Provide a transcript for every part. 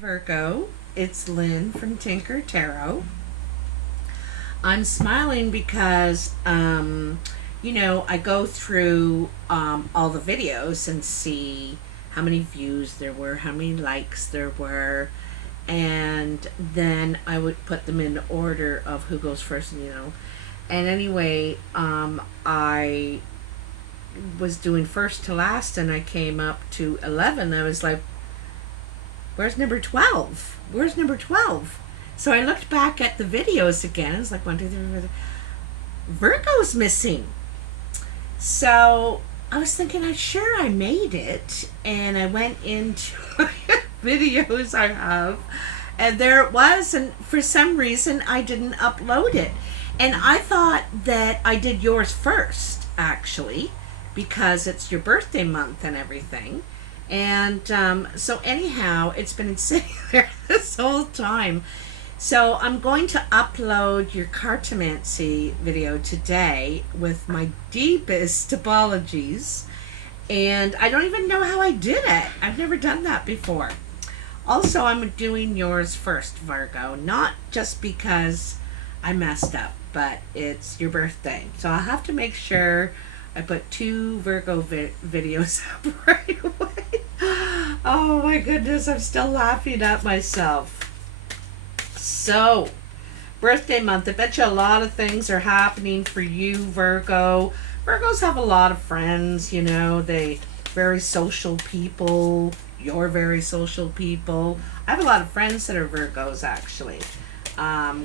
Virgo, it's Lynn from Tinker Tarot. I'm smiling because, I go through all the videos and see how many views there were, how many likes there were, and then I would put them in order of who goes first, And anyway, I was doing first to last and I came up to 11. I was like, where's number 12? Where's number 12? So I looked back at the videos again. It was like 1, 2, 3, 4. Virgo's missing. So I was thinking, I made it. And I went into videos I have. And there it was. And for some reason, I didn't upload it. And I thought that I did yours first, actually, because it's your birthday month and everything. And so anyhow, it's been sitting there this whole time. So I'm going to upload your cartomancy video today with my deepest apologies. And I don't even know how I did it. I've never done that before. Also, I'm doing yours first, Virgo. Not just because I messed up, but it's your birthday. So I'll have to make sure I put 2 Virgo videos up right away. Oh my goodness, I'm still laughing at myself. So, birthday month. I bet you a lot of things are happening for you, Virgo. Virgos have a lot of friends, they very social people. You're very social people. I have a lot of friends that are Virgos, actually.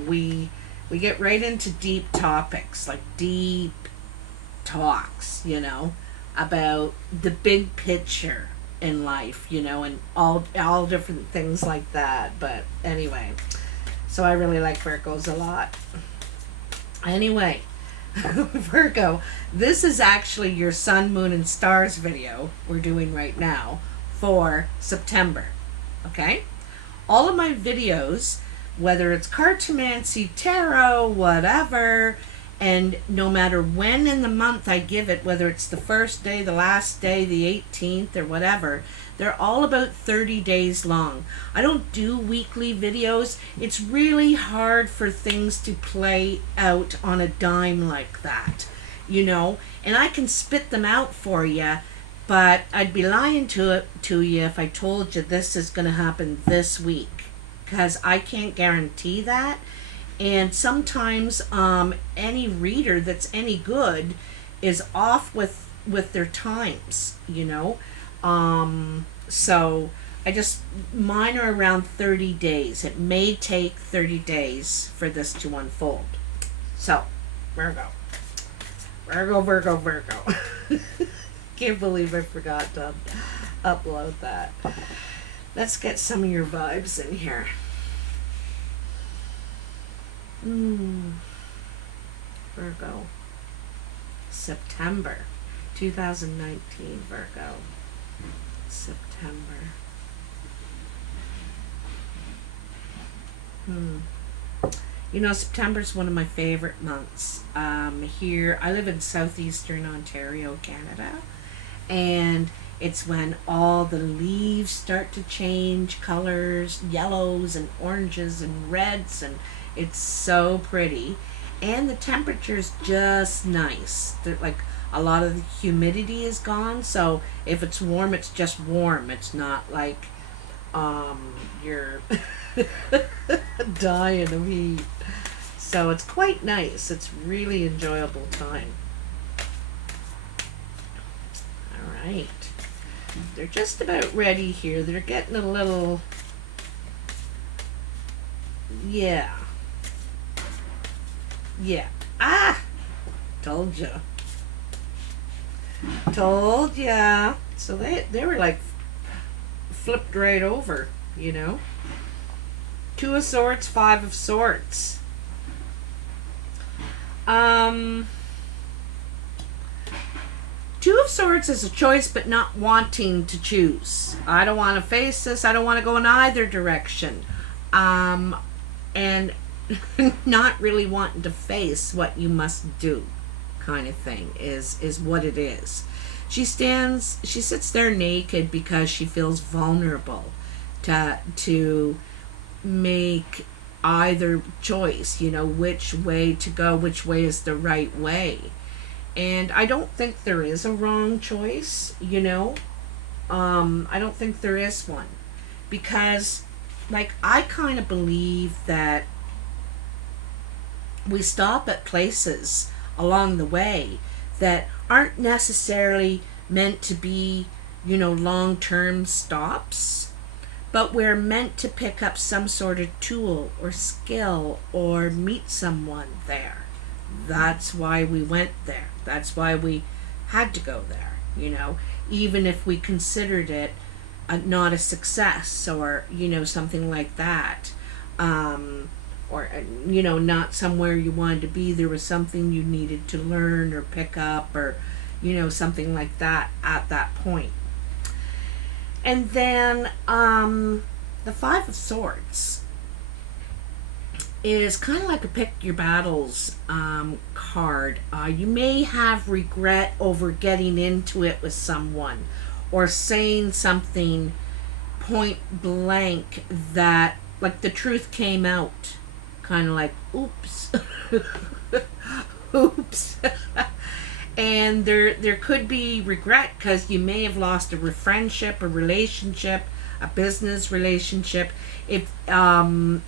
We get right into deep topics, like deep talks, about the big picture in life, and all different things like that. But anyway, so I really like Virgos a lot. Anyway, Virgo, this is actually your sun, moon, and stars video we're doing right now for September. Okay? All of my videos, whether it's cartomancy, tarot, whatever, and no matter when in the month I give it, whether it's the first day, the last day, the 18th, or whatever, they're all about 30 days long. I don't do weekly videos. It's really hard for things to play out on a dime like that, and I can spit them out for you, but I'd be lying to you if I told you this is going to happen this week, because I can't guarantee that. And sometimes any reader that's any good is off with their times, So mine are around 30 days. It may take 30 days for this to unfold. So, Virgo. Can't believe I forgot to upload that. Let's get some of your vibes in here. Virgo. September 2019, Virgo. September. September's one of my favorite months. Here, I live in southeastern Ontario, Canada, and it's when all the leaves start to change colors, yellows and oranges and reds, and it's so pretty. And the temperature's just nice. Like, a lot of the humidity is gone, so if it's warm, it's just warm. It's not like you're dying of heat. So it's quite nice. It's really enjoyable time. All right. They're just about ready here. They're getting a little... Yeah. Told ya. So they were like flipped right over, 2 of Swords, 5 of Swords. 2 of Swords is a choice but not wanting to choose. I don't want to face this. I don't want to go in either direction. And not really wanting to face what you must do, kind of thing is what it is. She sits there naked because she feels vulnerable. to make either choice, you know, which way to go, which way is the right way. And I don't think there is a wrong choice, you know. I don't think there is one. Because, like, I kind of believe that we stop at places along the way that aren't necessarily meant to be, you know, long-term stops, but we're meant to pick up some sort of tool or skill or meet someone there. That's why we went there. That's why we had to go there, you know, even if we considered it not a success or, you know, something like that. Or, you know, not somewhere you wanted to be. There was something you needed to learn or pick up or, you know, something like that at that point. And then the Five of Swords is kind of like a pick your battles card. You may have regret over getting into it with someone or saying something point blank that, like, the truth came out. Kind of like, oops. Oops. And there could be regret because you may have lost a friendship, a relationship, a business relationship. If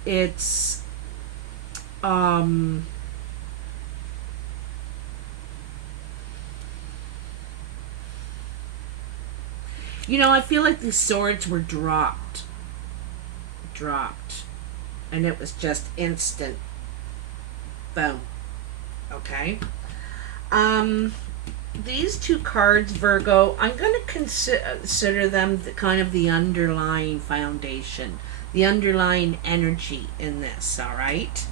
it's you know, I feel like these swords were dropped, and it was just instant. Boom. Okay. These two cards, Virgo, I'm going to consider them kind of the underlying foundation, the underlying energy in this, all right?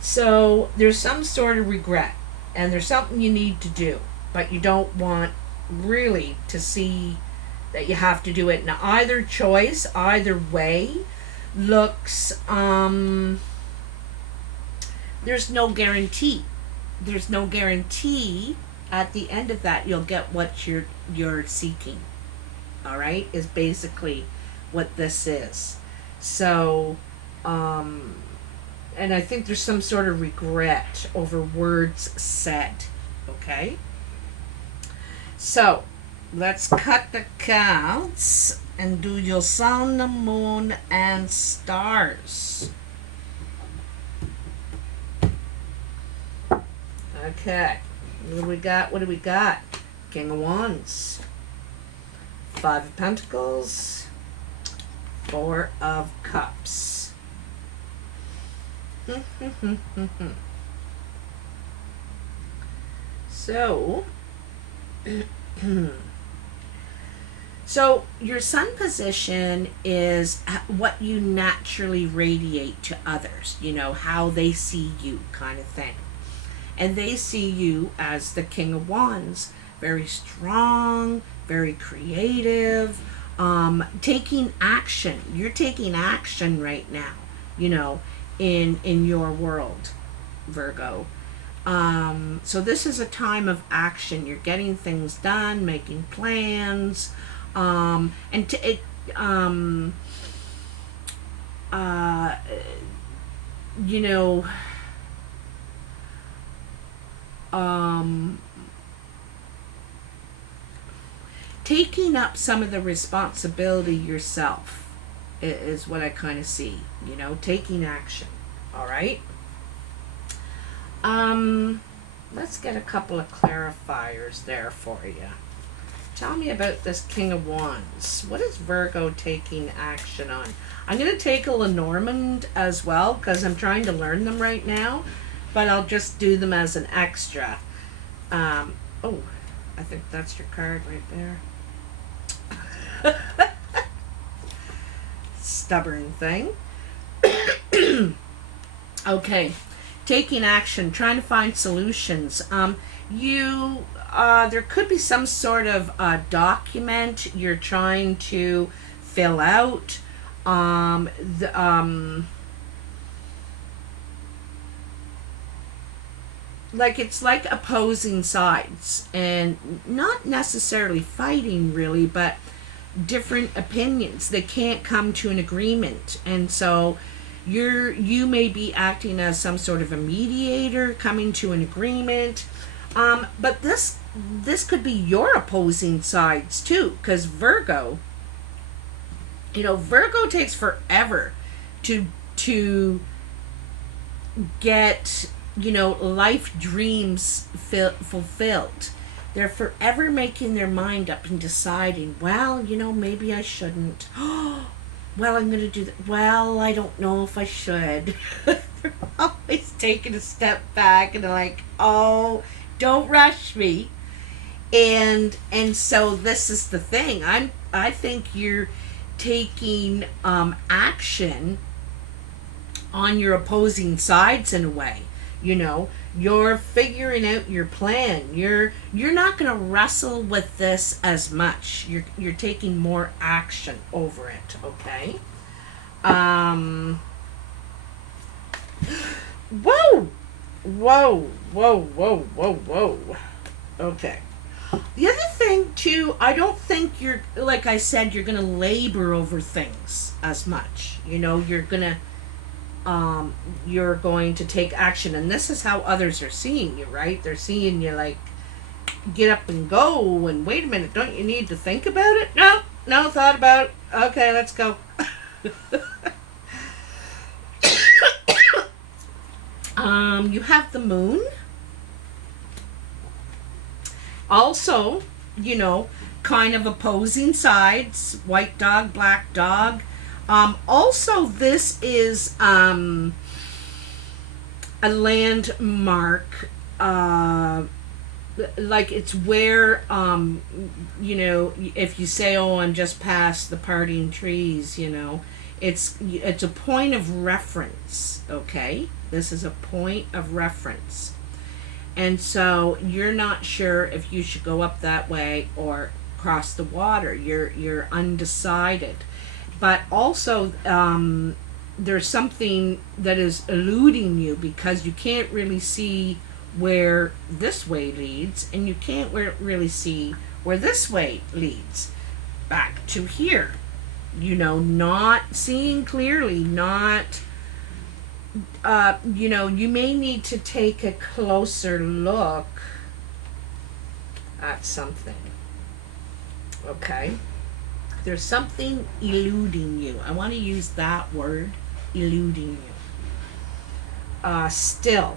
So there's some sort of regret, and there's something you need to do, but you don't want really to see that you have to do it. Now, either choice, either way, looks, there's no guarantee. There's no guarantee at the end of that you'll get what you're seeking. All right, is basically what this is. So, and I think there's some sort of regret over words said. Okay. So, let's cut the cards and do your sun, the moon, and stars. Okay. What do we got? What do we got? King of Wands. Five of Pentacles. Four of Cups. So, so your sun position is what you naturally radiate to others, you know, how they see you kind of thing. And they see you as the King of Wands, very strong, very creative, taking action. You're taking action right now, you know, in your world, Virgo. So this is a time of action. You're getting things done, making plans, and you know, taking up some of the responsibility yourself is what I kind of see, you know, taking action. All right. Let's get a couple of clarifiers there for you. Tell me about this King of Wands. What is Virgo taking action on? I'm going to take a Lenormand as well because I'm trying to learn them right now, but I'll just do them as an extra. Oh, I think that's your card right there. Stubborn thing. Okay. Taking action, trying to find solutions. There could be some sort of document you're trying to fill out. Like it's like opposing sides and not necessarily fighting really, but different opinions. They can't come to an agreement. And so you may be acting as some sort of a mediator, coming to an agreement. But this could be your opposing sides too, because Virgo, Virgo takes forever to get, life dreams fulfilled. They're forever making their mind up and deciding, well, maybe I shouldn't. Well, I'm going to do that. Well, I don't know if I should. They're always taking a step back and they're like, oh, don't rush me. And so this is the thing. I think you're taking action on your opposing sides in a way. You're figuring out your plan. You're not going to wrestle with this as much. You're taking more action over it, okay? Whoa. Okay. The other thing too, I don't think like I said, you're going to labor over things as much. You're going to take action, and this is how others are seeing you, right? They're seeing you like get up and go, and wait a minute, don't you need to think about it? No thought about it. Okay, let's go. You have the moon. Also, kind of opposing sides, white dog, black dog. Also, this is a landmark, like it's where, if you say, oh, I'm just past the parting trees, it's a point of reference, okay? This is a point of reference. And so you're not sure if you should go up that way or cross the water. You're undecided. But also, there's something that is eluding you because you can't really see where this way leads, and you can't really see where this way leads. Back to here. Not seeing clearly, not... you may need to take a closer look at something. Okay? There's something eluding you. I want to use that word, eluding you. Still.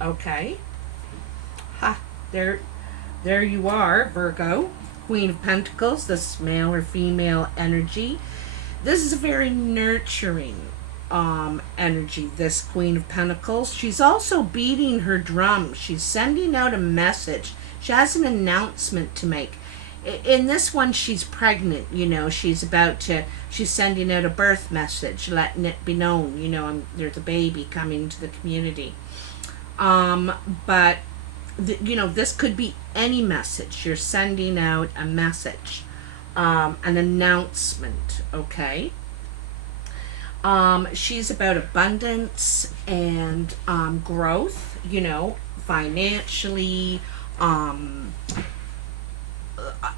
Okay? Ha, there you are, Virgo. Queen of Pentacles, this male or female energy. This is a very nurturing energy, this Queen of Pentacles. She's also beating her drum. She's sending out a message. She has an announcement to make. In this one, she's pregnant, she's sending out a birth message, letting it be known, there's a baby coming to the community. But, this could be any message. You're sending out a message, an announcement, okay? She's about abundance and growth, financially,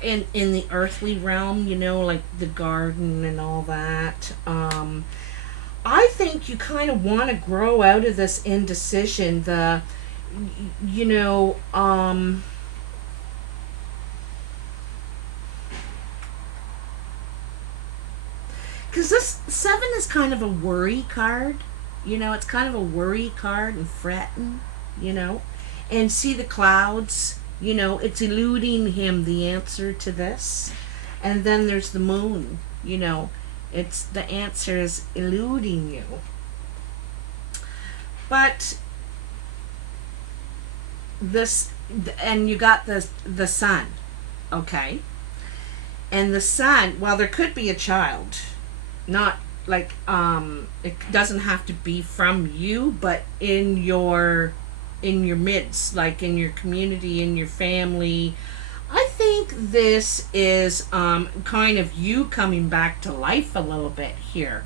in the earthly realm, like the garden and all that. I think you kind of want to grow out of this indecision. Because this 7 is kind of a worry card. It's kind of a worry card and fretting, and see the clouds. It's eluding him the answer to this. And then there's the moon, it's the answer is eluding you. But this, and you got the sun, okay? And the sun, well, there could be a child, not like, it doesn't have to be from you, but in your midst, like in your community, in your family. I think this is kind of you coming back to life a little bit here,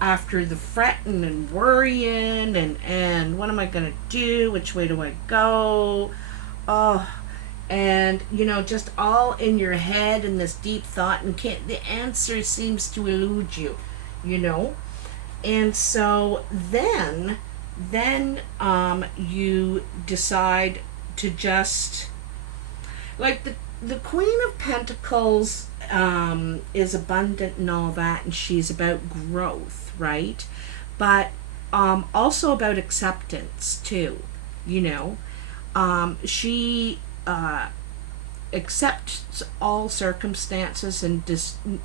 after the fretting and worrying and what am I going to do? Which way do I go? Oh, and just all in your head and this deep thought, and can't the answer seems to elude you, you know. And so then you decide to just, like, the Queen of Pentacles is abundant and all that, and she's about growth, right? But also about acceptance too, you know. She accepts all circumstances and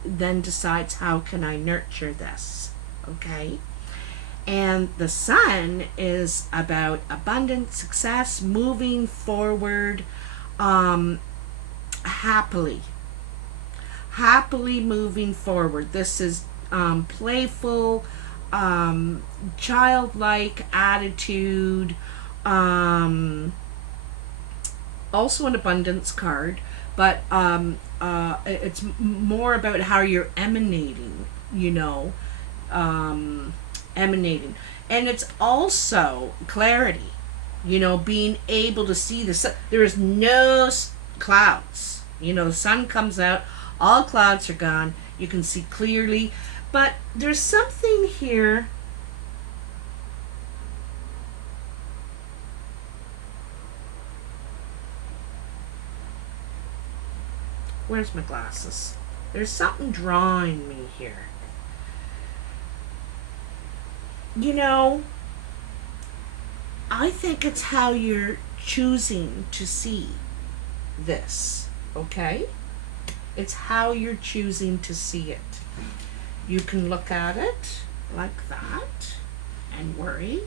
then decides, how can I nurture this? Okay. And the Sun is about abundant success, moving forward, happily moving forward. This is playful, childlike attitude, also an abundance card, but it's more about how you're emanating, you know, emanating. And it's also clarity, you know, being able to see the sun. There is no clouds, you know. The sun comes out, all clouds are gone, you can see clearly. But there's something here. Where's my glasses? There's something drawing me here. You know, I think it's how you're choosing to see this, okay? It's how you're choosing to see it. You can look at it like that and worry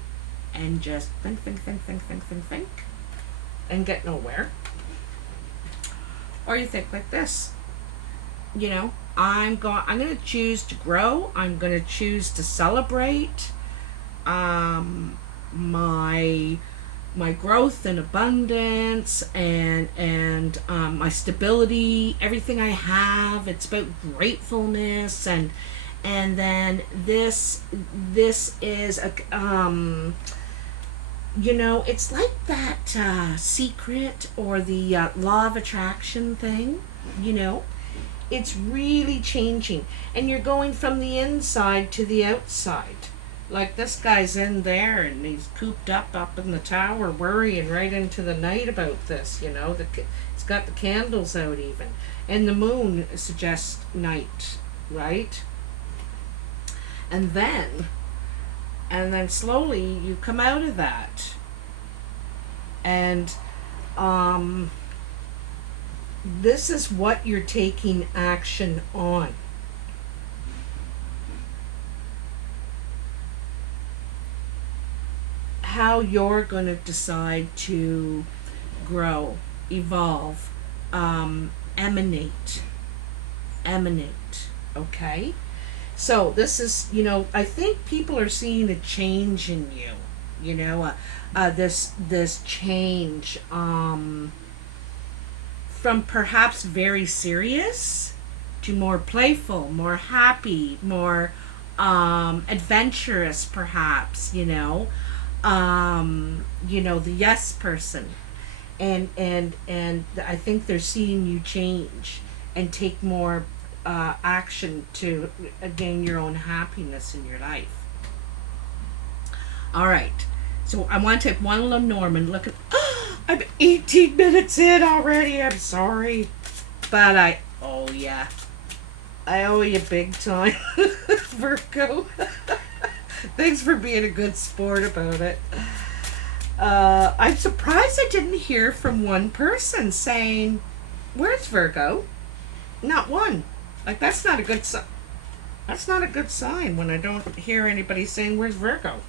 and just think, and get nowhere. Or you think like this, you know, I'm going to choose to grow. I'm going to choose to celebrate my growth and abundance and my stability, everything I have. It's about gratefulness, and then this is a you know, it's like that secret or the law of attraction thing, you know. It's really changing, and you're going from the inside to the outside. Like, this guy's in there and he's cooped up in the tower, worrying right into the night about this, you know. It's got the candles out even, and the moon suggests night, right? And then slowly you come out of that, and this is what you're taking action on. How you're going to decide to grow, evolve, emanate, okay? So this is, you know, I think people are seeing a change in you, you know, this change from perhaps very serious to more playful, more happy, more adventurous, perhaps, you know, the yes person. And I think they're seeing you change and take more action to gain your own happiness in your life. All right, so I want to take one Lenormand. Look at, I'm 18 minutes in already. I'm sorry, but I owe you big time, Virgo. Thanks for being a good sport about it. I'm surprised I didn't hear from one person saying, "Where's Virgo?" Not one. Like, that's not a good sign. That's not a good sign when I don't hear anybody saying, "Where's Virgo?"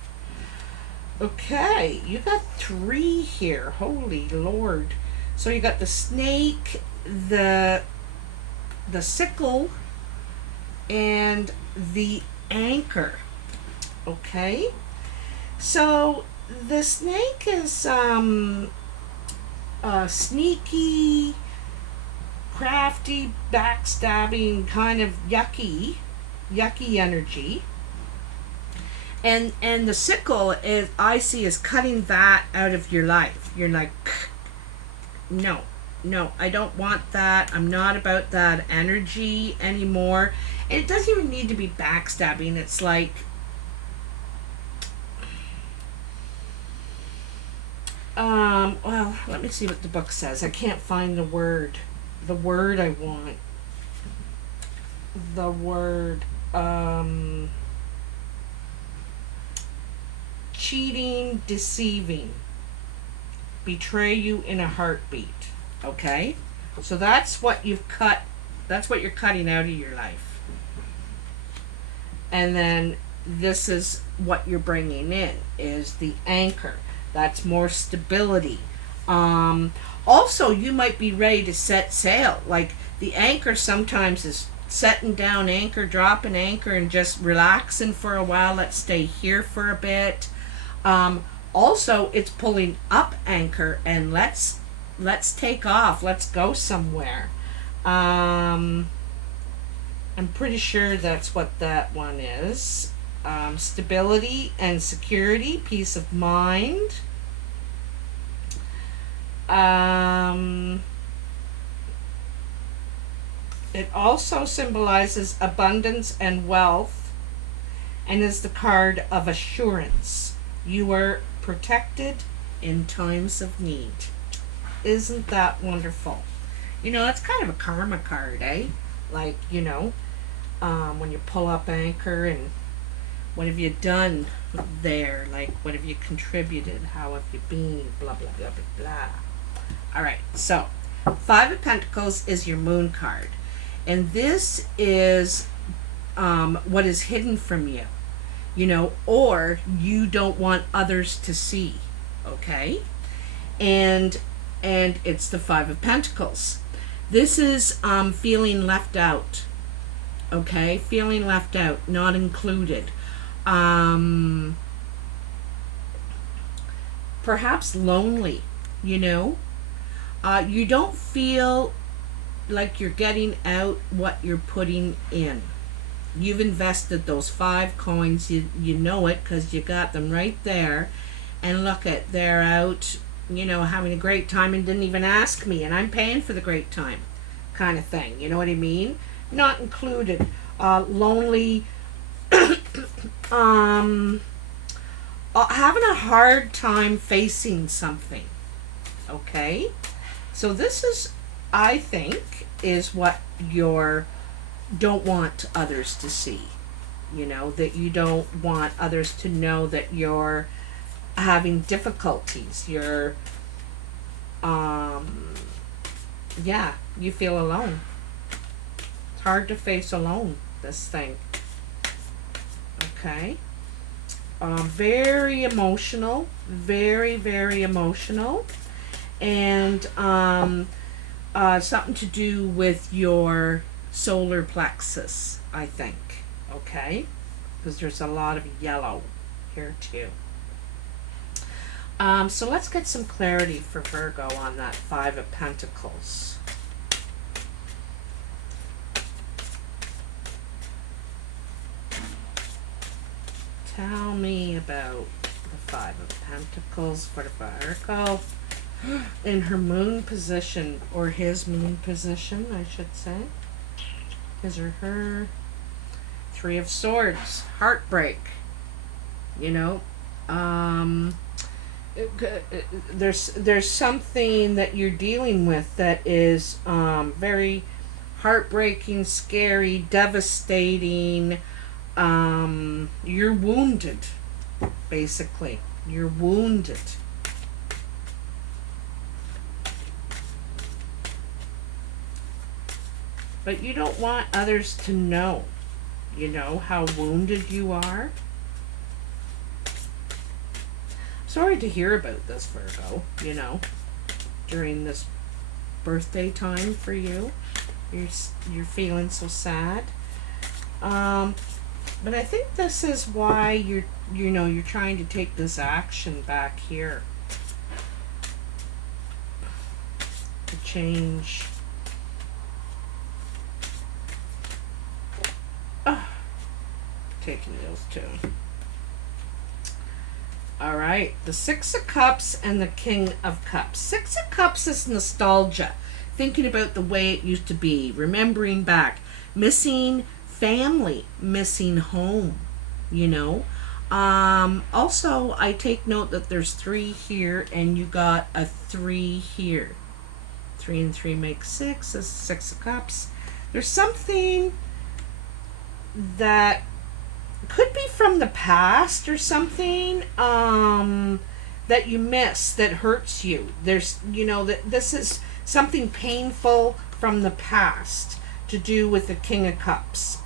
Okay, you got 3 here. Holy Lord. So you got the snake, the sickle, and the anchor. Okay. So the snake is sneaky, crafty, backstabbing, kind of yucky energy. And the sickle I see is cutting that out of your life. You're like, no, no, I don't want that. I'm not about that energy anymore. And it doesn't even need to be backstabbing. It's like, well, let me see what the book says. I can't find the word. The word I want. The word, cheating, deceiving, betray you in a heartbeat. Okay? So that's what you've cut. That's what you're cutting out of your life. And then this is what you're bringing in, is the anchor. That's more stability. Also, you might be ready to set sail. Like, the anchor sometimes is setting down anchor, dropping anchor, and just relaxing for a while. Let's stay here for a bit. Also, it's pulling up anchor and let's take off. Let's go somewhere. I'm pretty sure that's what that one is. Stability and security, peace of mind. It also symbolizes abundance and wealth and is the card of assurance. You are protected in times of need. Isn't that wonderful? You know, that's kind of a karma card, eh? Like, you know, when you pull up anchor and what have you done there? Like, what have you contributed? How have you been? Blah, blah, blah, blah, blah. All right, so Five of Pentacles is your moon card. And this is what is hidden from you, you know, or you don't want others to see, okay? And it's the Five of Pentacles. This is feeling left out, okay? Feeling left out, not included. Perhaps lonely, you know? You don't feel like you're getting out what you're putting in. You've invested those 5 coins. You know it because you got them right there. And look at, they're out, you know, having a great time and didn't even ask me. And I'm paying for the great time kind of thing. You know what I mean? Not included. Lonely. Having a hard time facing something. Okay? So this is, I think, is what you don't want others to see. You know, that you don't want others to know that you're having difficulties. You're, yeah, you feel alone. It's hard to face alone, this thing. Okay. Very emotional. Very, very emotional. And something to do with your solar plexus, I think. Okay? Because there's a lot of yellow here too. So let's get some clarity for Virgo on that Five of Pentacles. Tell me about the Five of Pentacles for Virgo in her moon position, or his moon position, I should say. His or her. Three of Swords, heartbreak. You know, there's something that you're dealing with that is very heartbreaking, scary, devastating. You're wounded, basically. You're wounded. But you don't want others to know, you know, how wounded you are. Sorry to hear about this, Virgo, you know, during this birthday time for you. You're feeling so sad. But I think this is why you're trying to take this action back here. To change. Taking those two. Alright, the Six of Cups and the King of Cups. Six of Cups is nostalgia. thinking about the way it used to be, remembering back, missing family, missing home, you know. Also, I take note that there's 3 here, and you got a 3 here. 3 and 3 makes 6. This is 6 of Cups. There's something that could be from the past or something that you miss, that hurts you. There's, you know, that this is something painful from the past to do with the King of Cups.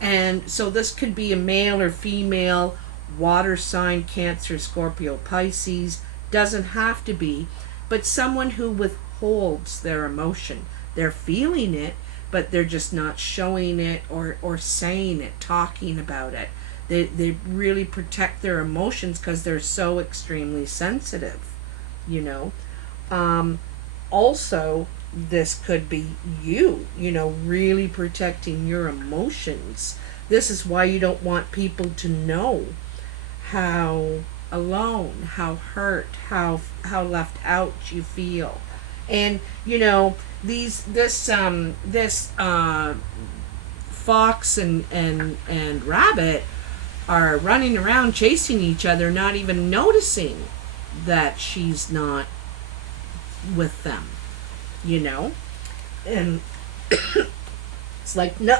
And so this could be a male or female, water sign, Cancer, Scorpio, Pisces. Doesn't have to be, but someone who withholds their emotion. They're feeling it, but they're just not showing it or saying it, talking about it. They really protect their emotions because they're so extremely sensitive, you know. Also, this could be you, you know, really protecting your emotions. This is why you don't want people to know how alone, how hurt, how left out you feel. And you know, this fox and rabbit are running around chasing each other, not even noticing that she's not with them, you know. And it's like, no,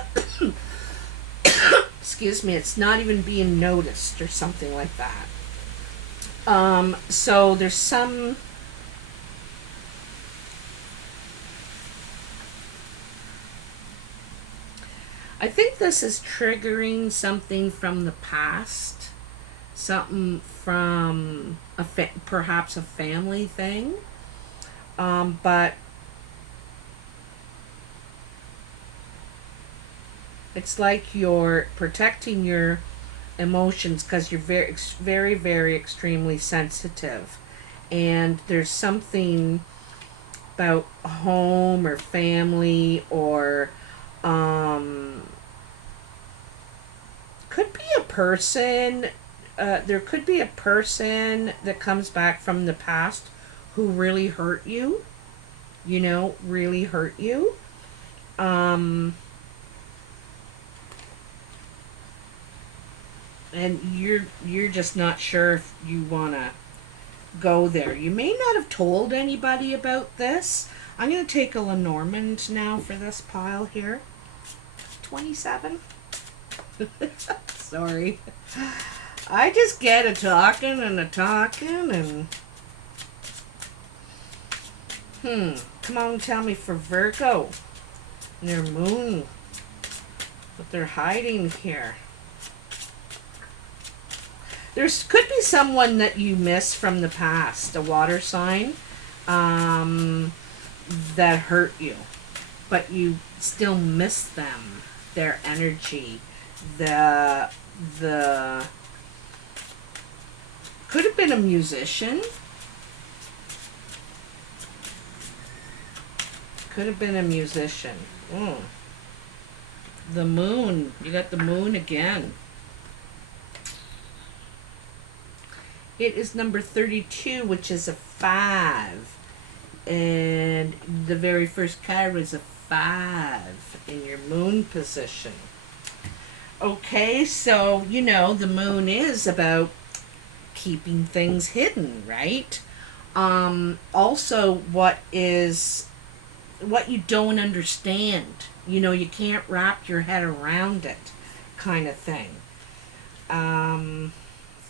excuse me, it's not even being noticed or something like that. So there's some, I think this is triggering something from the past, something from perhaps a family thing, but it's like you're protecting your emotions because you're very, very, very extremely sensitive, and there's something about home or family or could be a person. There could be a person that comes back from the past who really hurt you, you know, really hurt you. And you're just not sure if you want to go there. You may not have told anybody about this. I'm going to take a Lenormand now for this pile here. 27. Sorry. I just get a talking and come on, tell me for Virgo and their moon, what they're hiding here. There's could be someone that you miss from the past, a water sign, that hurt you, but you still miss them, their energy, the could have been a musician, The moon, you got the moon again. It is number 32, which is a 5. And the very first card was a 5 in your moon position. Okay, so, you know, the moon is about keeping things hidden, right? Also, what you don't understand. You know, you can't wrap your head around it, kind of thing.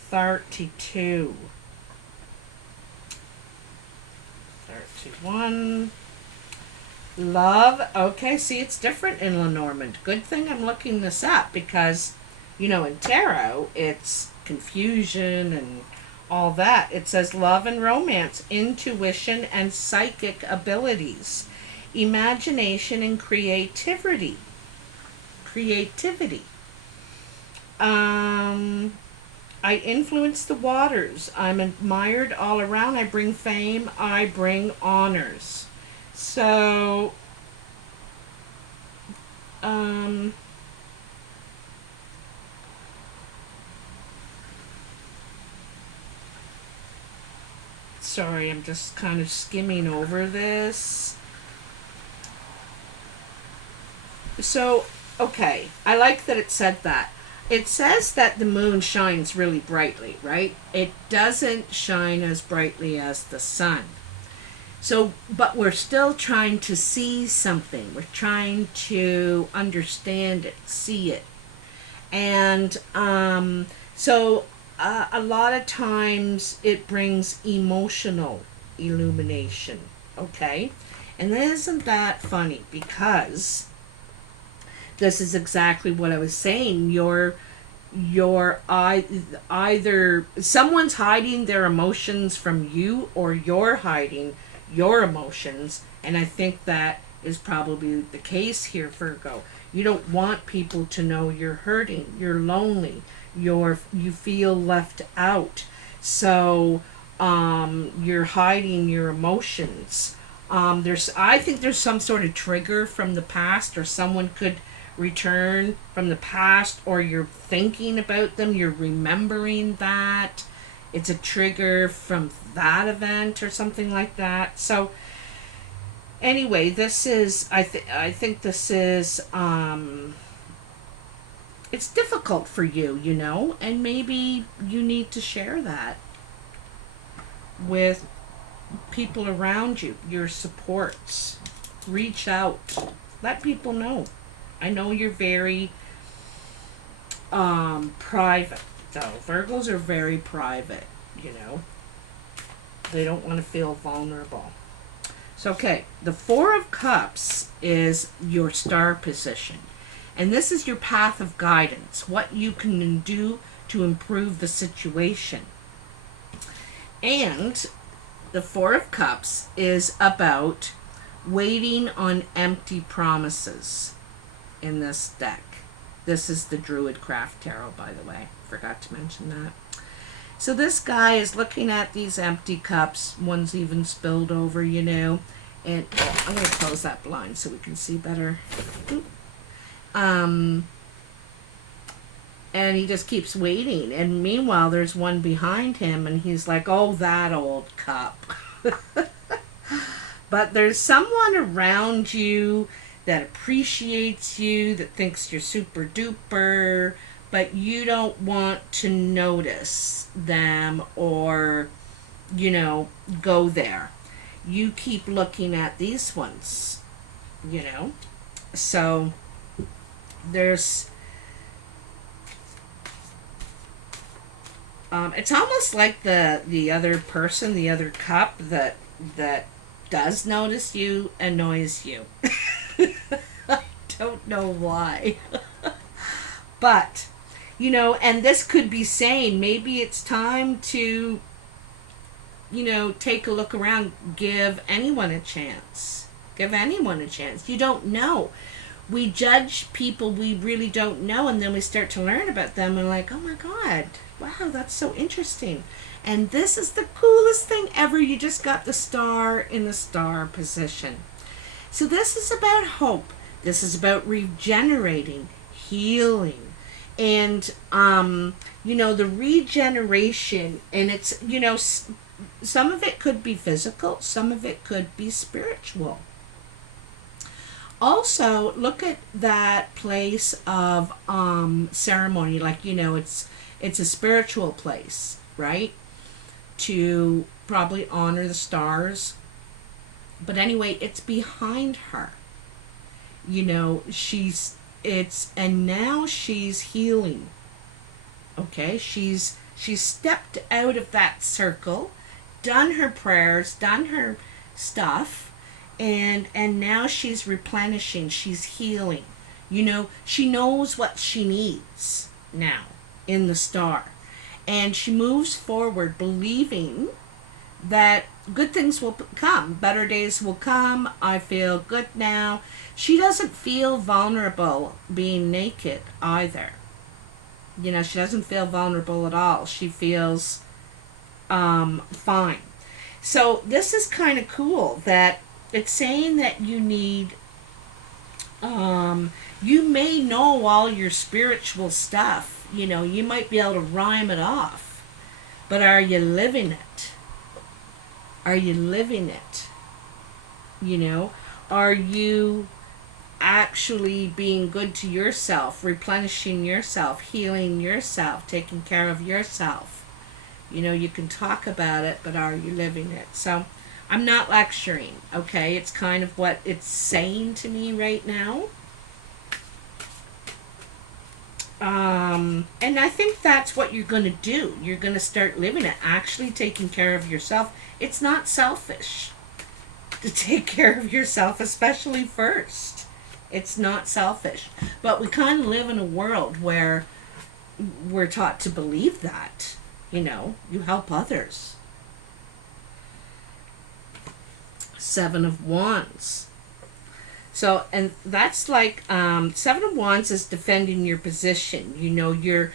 32. 31. Love. Okay, see, it's different in Lenormand. Good thing I'm looking this up because, you know, in tarot, it's confusion and all that. It says love and romance, intuition and psychic abilities, imagination and creativity. I influence the waters. I'm admired all around. I bring fame. I bring honors. So, sorry, I'm just kind of skimming over this. So, okay, I like that it said that. It says that the moon shines really brightly, right? It doesn't shine as brightly as the sun. So, but we're still trying to see something. We're trying to understand it, see it. And a lot of times it brings emotional illumination, okay? And isn't that funny? Because this is exactly what I was saying. Either someone's hiding their emotions from you, or you're hiding your emotions. And I think that is probably the case here, Virgo. You don't want people to know you're hurting, you're lonely, you feel left out. So you're hiding your emotions. I think there's some sort of trigger from the past, or someone could return from the past, or you're thinking about them, you're remembering that. It's a trigger from that event or something like that. So anyway, this is I think this is it's difficult for you, and maybe you need to share that with people around you, your supports. Reach out. Let people know. I know you're very private, though. Virgos are very private, They don't want to feel vulnerable. So, okay, the Four of Cups is your star position. And this is your path of guidance, what you can do to improve the situation. And the Four of Cups is about waiting on empty promises in this deck. This is the Druid Craft Tarot, by the way. Forgot to mention that. So this guy is looking at these empty cups. One's even spilled over, And I'm going to close that blind so we can see better. And he just keeps waiting. And meanwhile, there's one behind him, and he's like, oh, that old cup. But there's someone around you that appreciates you, that thinks you're super duper, but you don't want to notice them or, go there. You keep looking at these ones, So there's it's almost like the other person, the other cup that does notice you annoys you. I don't know why. But, and this could be saying maybe it's time to, take a look around, give anyone a chance. Give anyone a chance. You don't know. We judge people we really don't know, and then we start to learn about them and like, oh my God, wow, that's so interesting. And this is the coolest thing ever. You just got the star in the star position. So this is about hope. This is about regenerating, healing. And, the regeneration, and it's, some of it could be physical, some of it could be spiritual. Also, look at that place of ceremony, like, it's a spiritual place, right? To probably honor the stars. But anyway, it's behind her. And now she's healing. Okay, she's stepped out of that circle, done her prayers, done her stuff, and now she's replenishing, she's healing. She knows what she needs now in the star. And she moves forward believing that good things will come, better days will come. I feel good now. She doesn't feel vulnerable being naked either. She doesn't feel vulnerable at all. She feels fine. So this is kind of cool that it's saying that you need, you may know all your spiritual stuff. You might be able to rhyme it off. But are you living it? Are you living it? Are you actually being good to yourself, replenishing yourself, healing yourself, taking care of yourself. You know, you can talk about it, but are you living it? So I'm not lecturing, okay? It's kind of what it's saying to me right now. And I think that's what you're going to do. You're going to start living it, actually taking care of yourself. It's not selfish to take care of yourself, especially first. It's not selfish. But we kind of live in a world where we're taught to believe that. You know, you help others. Seven of Wands. So, and that's like, Seven of Wands is defending your position. You know,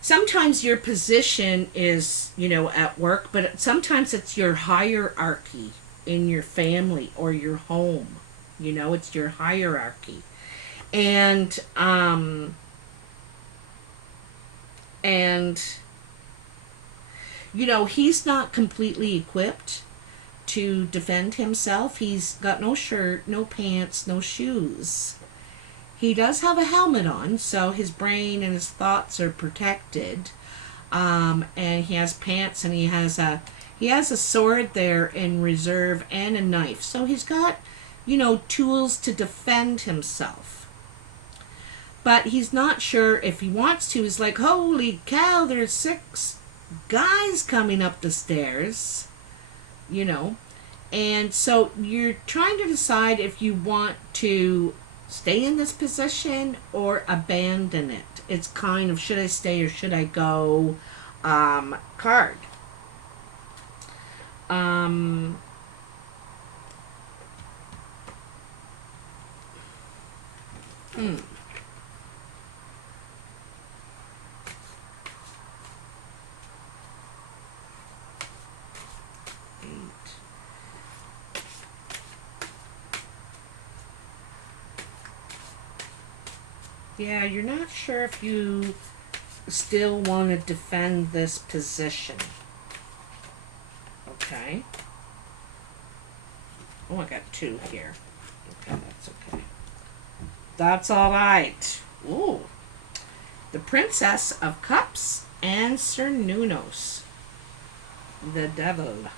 sometimes your position is, you know, at work, but sometimes it's your hierarchy in your family or your home. You know, it's your hierarchy. And, you know, he's not completely equipped to defend himself. He's got no shirt, no pants, no shoes. He does have a helmet on, so his brain and his thoughts are protected. And he has pants, and he has a sword there in reserve and a knife. So he's got, you know, tools to defend himself. But he's not sure if he wants to. He's like, holy cow, there's 6 guys coming up the stairs. You know, and so you're trying to decide if you want to stay in this position or abandon it. It's kind of, should I stay or should I go card. Yeah, you're not sure if you still want to defend this position. Okay. Oh, I got 2 here. Okay, that's okay. That's all right. Ooh. The Princess of Cups and Cernunnos. The Devil.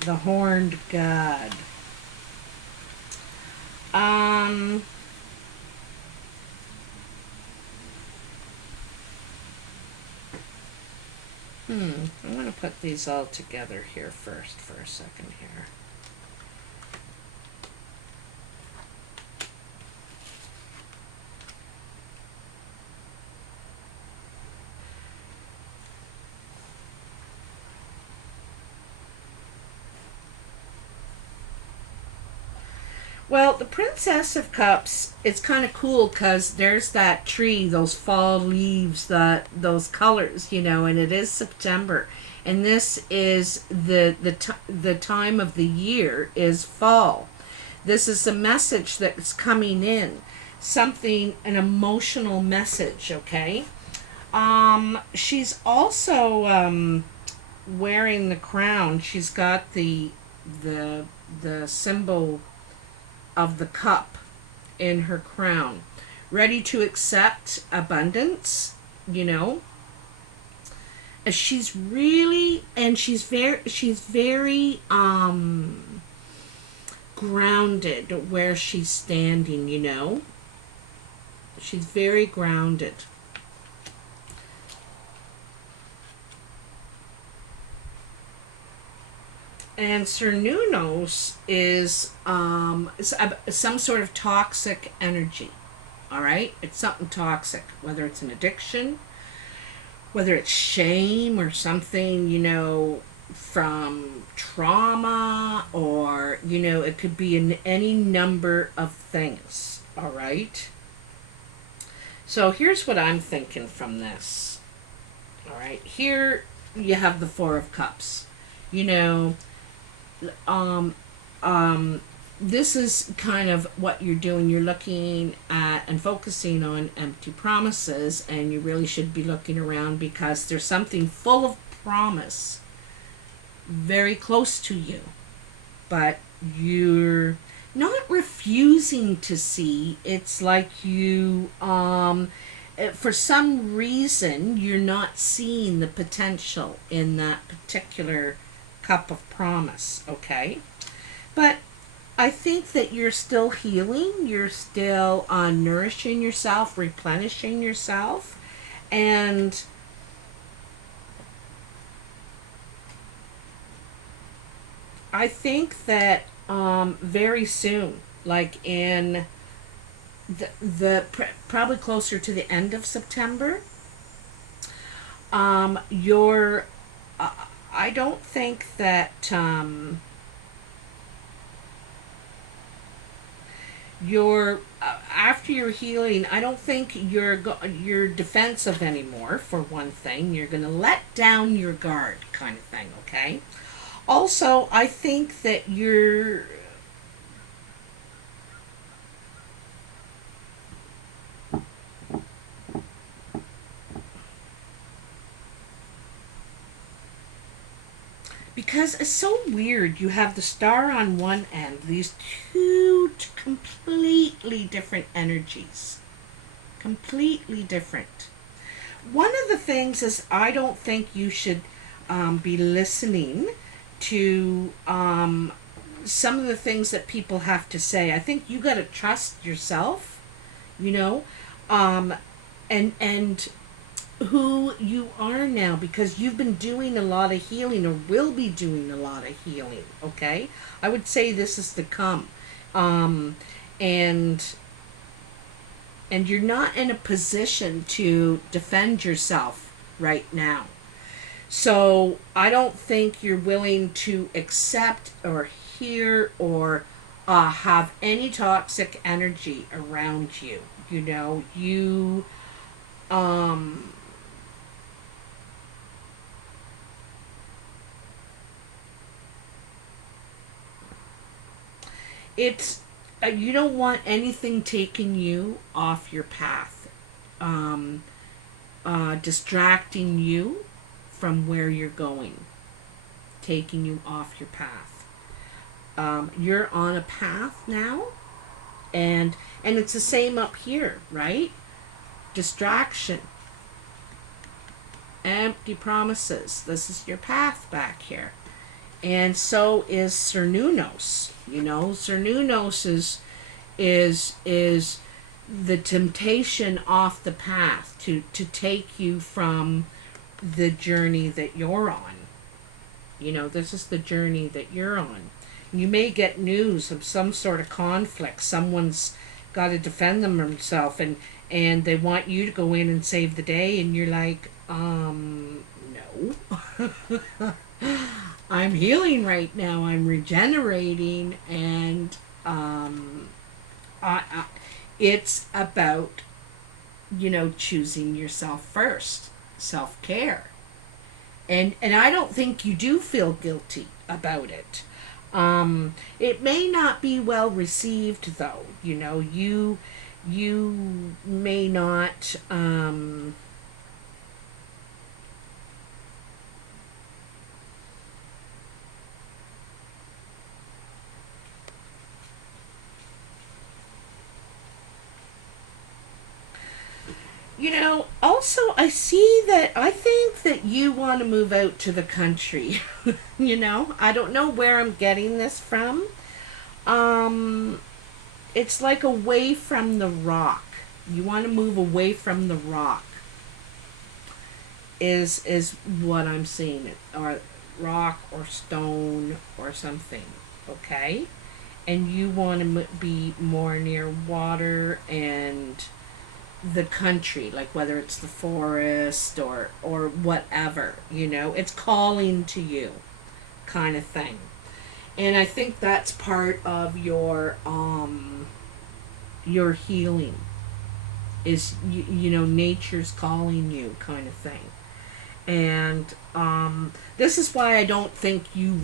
The Horned God. I'm going to put these all together here first for a second here. Well, the Princess of Cups, it's kind of cool because there's that tree, those fall leaves, those colors, you know, and it is September. And this is the time of the year is fall. This is a message that's coming in, something, an emotional message, okay? She's also wearing the crown. She's got the symbol of the cup in her crown, ready to accept abundance, you know. She's really, and she's very grounded where she's standing, you know. She's very grounded. And Cernunnos is some sort of toxic energy. All right? It's something toxic, whether it's an addiction, whether it's shame or something, you know, from trauma, or, you know, it could be in any number of things. All right? So here's what I'm thinking from this. All right? Here you have the 4 of Cups. You know, this is kind of what you're doing. You're looking at and focusing on empty promises, and you really should be looking around because there's something full of promise very close to you, but you're not refusing to see. It's like you, for some reason, you're not seeing the potential in that particular cup of promise, okay? But I think that you're still healing, you're still nourishing yourself, replenishing yourself, and I think that very soon, like in probably closer to the end of September, you're I don't think that you're after your healing. I don't think you're defensive anymore. For one thing, you're going to let down your guard, kind of thing. Okay. Also, I think that you're because it's so weird. You have the star on one end, these two completely different energies. Completely different. One of the things is I don't think you should be listening to some of the things that people have to say. I think you got to trust yourself, you know, um, and who you are now, because you've been doing a lot of healing or will be doing a lot of healing. Okay, I would say this is to come, um, and you're not in a position to defend yourself right now. So I don't think you're willing to accept or hear or have any toxic energy around you. You know, you um, it's you don't want anything taking you off your path, um, distracting you from where you're going, taking you off your path. You're on a path now, and it's the same up here, right? Distraction, empty promises. This is your path back here, and so is Cernunnos. You know, Cernunnos is the temptation off the path to take you from the journey that you're on. You know, this is the journey that you're on. You may get news of some sort of conflict. Someone's got to defend themselves, and they want you to go in and save the day, and you're like, no. I'm healing right now. I'm regenerating, and it's about, you know, choosing yourself first, self-care. And I don't think you do feel guilty about it. It may not be well received, though. You know, you may not. You know, also, I think that you want to move out to the country. You know, I don't know where I'm getting this from. Um, it's like away from the rock. You want to move away from the rock, is what I'm seeing. Or rock or stone or something, okay? And you want to be more near water and the country, like whether it's the forest or whatever, you know, it's calling to you, kind of thing. And I think that's part of your healing is you know, nature's calling you, kind of thing. And this is why I don't think you're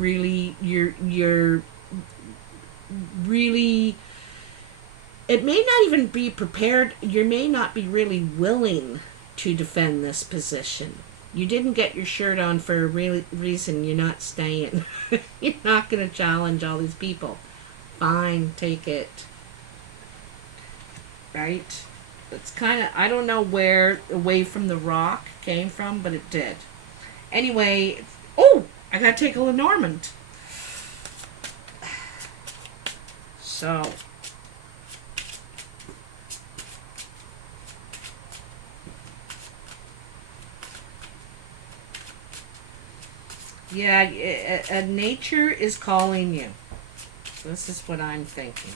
really, it may not even be prepared. You may not be really willing to defend this position. You didn't get your shirt on for a real reason. You're not staying. You're not going to challenge all these people. Fine, take it. Right? It's kind of, I don't know where away from the rock came from, but it did. Anyway, oh, I gotta take a Lenormand. So, yeah, nature is calling you. This is what I'm thinking.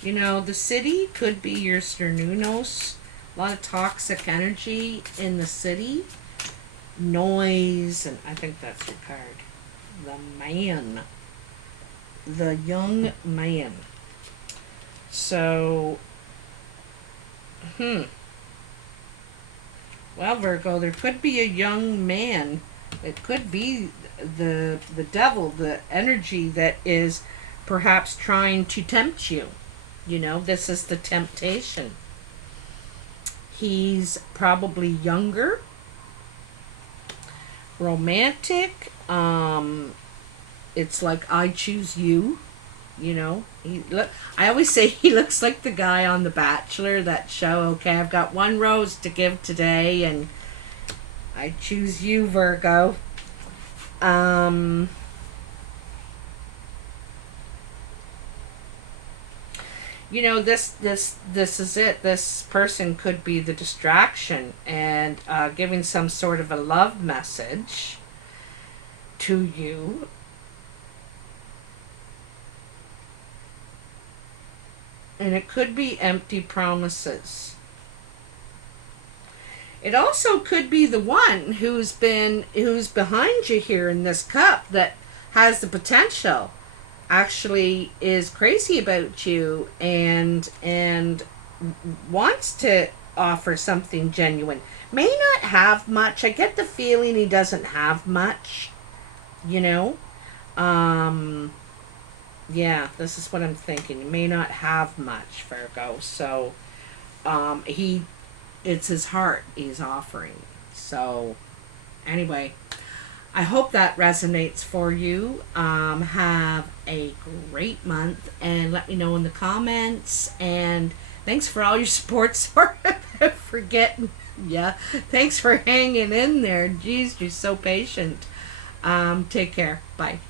You know, the city could be your Sternunos. A lot of toxic energy in the city. Noise, and I think that's your card. The man. The young man. So, well, Virgo, there could be a young man. It could be the devil, the energy that is perhaps trying to tempt you. You know, this is the temptation. He's probably younger, romantic. It's like I choose you. You know, I always say he looks like the guy on The Bachelor, that show. Okay, I've got one rose to give today, and I choose you, Virgo. You know, this is it. This person could be the distraction and giving some sort of a love message to you. And it could be empty promises. It also could be the one who's behind you here in this cup that has the potential, actually is crazy about you and wants to offer something genuine. May not have much. I get the feeling he doesn't have much, you know. Yeah, this is what I'm thinking. He may not have much, Virgo. So, it's his heart he's offering. So, anyway, I hope that resonates for you. Have a great month, and let me know in the comments. And thanks for all your support. Sorry for getting, yeah. Thanks for hanging in there. Jeez, you're so patient. Take care. Bye.